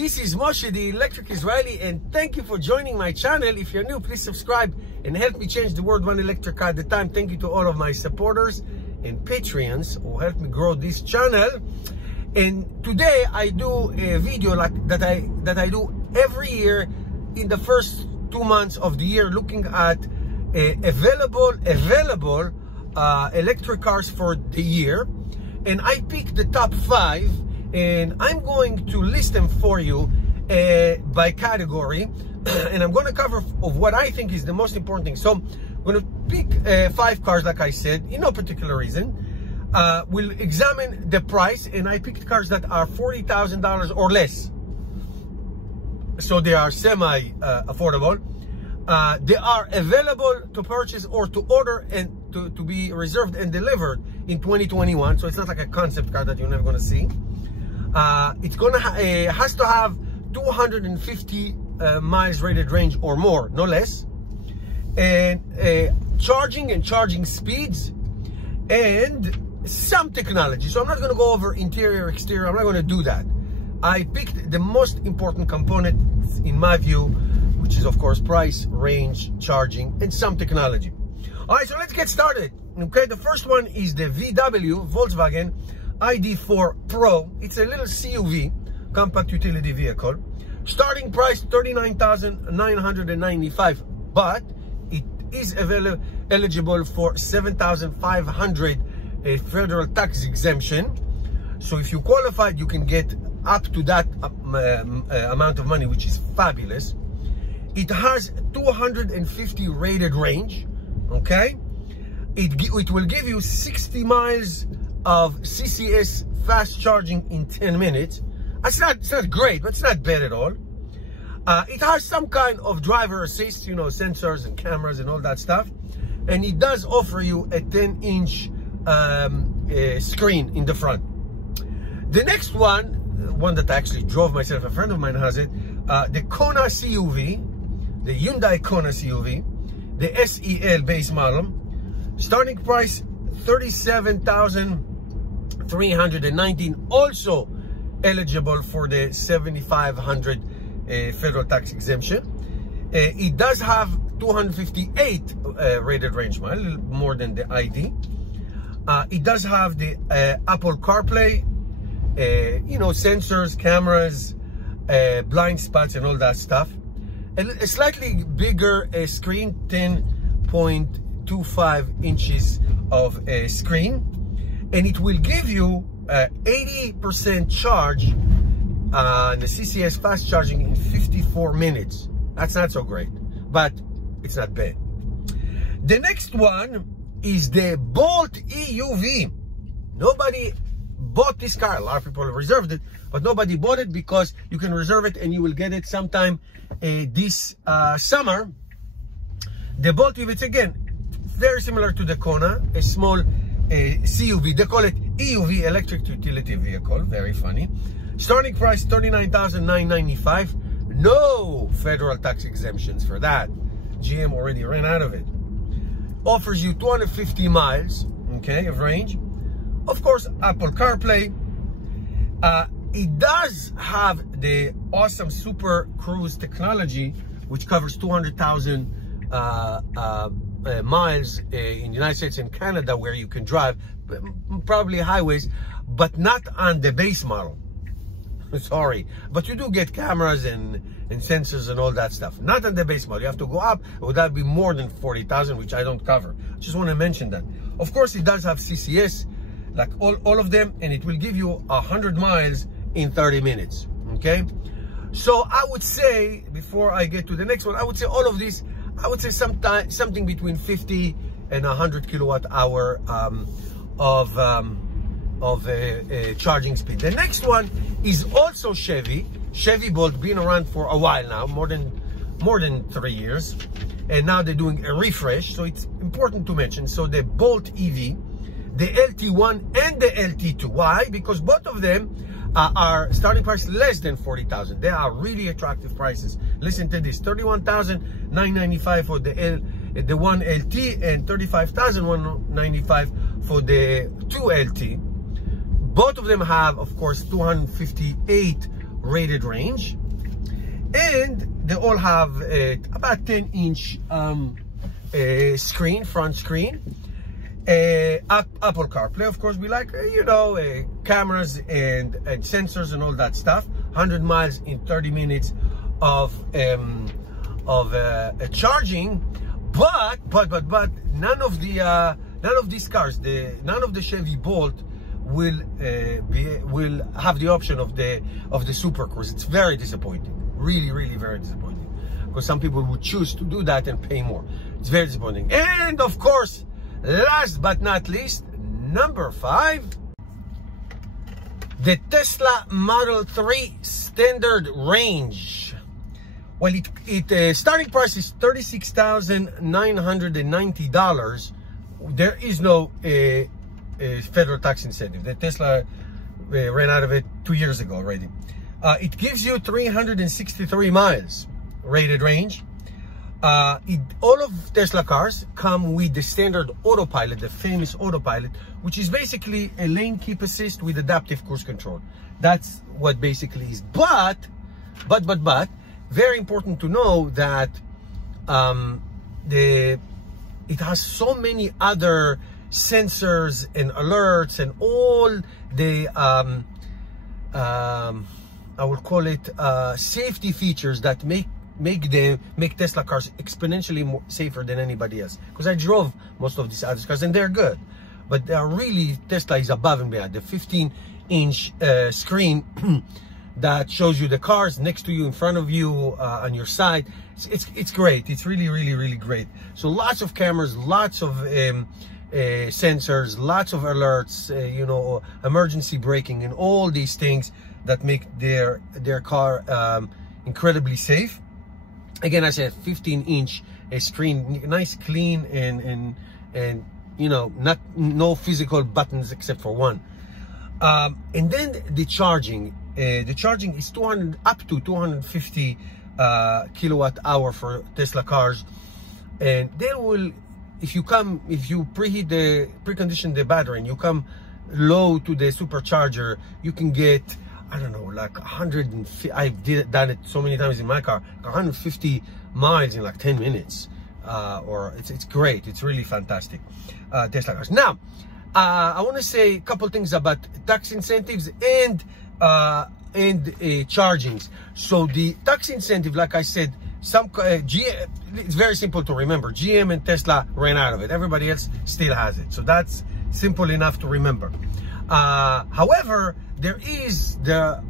This is Moshe, the Electric Israeli, and thank you for joining my channel. If you're new, please subscribe and help me change the world one electric car at a time. Thank you to all of my supporters and Patreons who help me grow this channel. And today I do a video like that I do every year in the first 2 months of the year, looking at available electric cars for the year. And I picked the top 5. And I'm going to list them for you by category, and I'm going to cover of what I think is the most important thing. So I'm going to pick 5 cars, like I said, in no particular reason. We'll examine the price, and I picked cars that are $40,000 or less. So they are semi-affordable. They are available to purchase or to order and to be reserved and delivered in 2021. So it's not like a concept car that you're never going to see. It's gonna has to have 250 miles rated range or more, no less, and charging speeds and some technology. So I'm not going to go over interior, exterior. I'm not going to do that. I picked the most important component in my view, which is of course price, range, charging, and some technology. All right, so let's get started. Okay, the first one is the Volkswagen ID4 Pro. It's a little CUV, compact utility vehicle. Starting price $39,995, but it is eligible for $7,500 federal tax exemption. So if you qualified, you can get up to that amount of money, which is fabulous. It has 250 rated range. Okay, it will give you 60 miles of CCS fast charging in 10 minutes. It's not great, but it's not bad at all. It has some kind of driver assist, you know, sensors and cameras and all that stuff. And it does offer you a 10-inch screen in the front. The next one that I actually drove myself, a friend of mine has it, the Kona CUV, the Hyundai Kona CUV, the SEL base model. Starting price $37,319, also eligible for the $7,500 federal tax exemption. It does have 258 rated range mile, a little more than the ID. It does have the Apple CarPlay, you know, sensors, cameras, blind spots, and all that stuff. A slightly bigger screen, 10.25 inches of a screen, and it will give you 80% charge on the CCS fast charging in 54 minutes. That's not so great, but it's not bad. The next one is the Bolt EUV. Nobody bought this car. A lot of people reserved it, but nobody bought it because you can reserve it and you will get it sometime this summer. The Bolt EUV, it's again very similar to the Kona, a small CUV. They call it EUV, electric utility vehicle. Very funny. Starting price $39,995. No federal tax exemptions for that. GM already ran out of it. Offers you 250 miles, okay, of range. Of course, Apple CarPlay. It does have the awesome Super Cruise technology, which covers 200,000 miles in the United States and Canada, where you can drive, probably highways, but not on the base model. Sorry, but you do get cameras and sensors and all that stuff. Not on the base model. You have to go up. Would that be more than 40,000, which I don't cover? Just want to mention that. Of course, it does have CCS, like all of them, and it will give you 100 miles in 30 minutes. Okay, so I would say, before I get to the next one, I would say all of these, I would say something between 50 and 100 kilowatt hour of charging speed. The next one is also Chevy Bolt, been around for a while now, more than 3 years, and now they're doing a refresh, so it's important to mention. So the Bolt EV, the LT1 and the LT2. Why? Because both of them are starting price less than 40,000. They are really attractive prices. Listen to this: 31,995 for the one LT and 35,195 for the 2LT. Both of them have, of course, 258 rated range, and they all have about 10-inch screen, front screen. Apple CarPlay, of course, we like, you know, cameras and sensors and all that stuff. 100 miles in 30 minutes of charging, but none of these cars, none of the Chevy Bolt will have the option of the Super Cruise. It's very disappointing, really very disappointing, because some people would choose to do that and pay more. It's very disappointing. And of course, last but not least, number 5, the Tesla Model 3 standard range. Well, it starting price is $36,990. There is no federal tax incentive. The Tesla ran out of it 2 years ago already. It gives you 363 miles rated range. All of Tesla cars come with the standard autopilot, the famous autopilot, which is basically a lane keep assist with adaptive cruise control. That's what basically is. But, very important to know that it has so many other sensors and alerts and all the I would call it safety features that make Tesla cars exponentially more safer than anybody else. Because I drove most of these other cars and they're good, but they are really, Tesla is above and beyond. The 15-inch screen that shows you the cars next to you, in front of you, on your side. It's great. It's really great. So lots of cameras, lots of sensors, lots of alerts, you know, emergency braking, and all these things that make their car incredibly safe. Again, I said 15-inch screen, nice, clean, and you know, no physical buttons except for one. And then the charging. The charging is up to 250 kilowatt hour for Tesla cars, and they will, if you precondition the battery and you come low to the supercharger, you can get, I don't know, like 150. I've done it so many times in my car, 150 miles in like 10 minutes. Or it's great. It's really fantastic. Tesla cars. Now, I want to say a couple things about tax incentives and chargings. So the tax incentive, like I said, it's very simple to remember. GM and Tesla ran out of it. Everybody else still has it. So that's simple enough to remember. However, there is a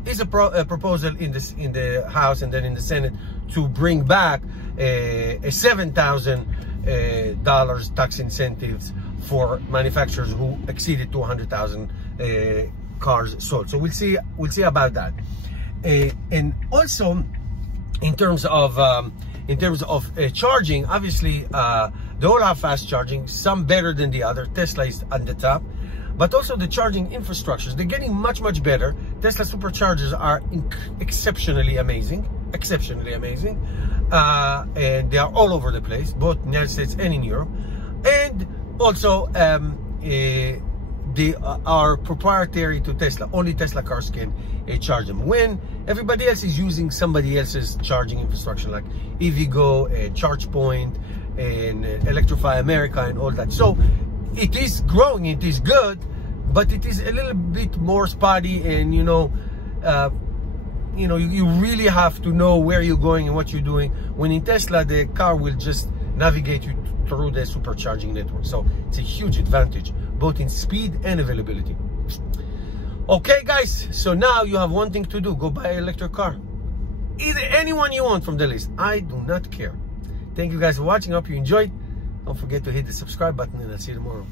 proposal in the House and then in the Senate to bring back a $7,000 tax incentives for manufacturers who exceeded 200,000 cars sold. So we'll see about that. And also in terms of charging, obviously they all have fast charging, some better than the other. Tesla is at the top, but also the charging infrastructures, they're getting much better. Tesla superchargers are exceptionally amazing, and they are all over the place, both in the United States and in Europe. And also they are proprietary to Tesla. Only Tesla cars can charge them, when everybody else is using somebody else's charging infrastructure, like EVgo and ChargePoint and Electrify America and all that. So it is growing, it is good, but it is a little bit more spotty, and you really have to know where you're going and what you're doing. When in Tesla, the car will just navigate you through the supercharging network. So it's a huge advantage, both in speed and availability. Okay, guys, so now you have one thing to do. Go buy an electric car. Either anyone you want from the list. I do not care. Thank you guys for watching. I hope you enjoyed. Don't forget to hit the subscribe button, and I'll see you tomorrow.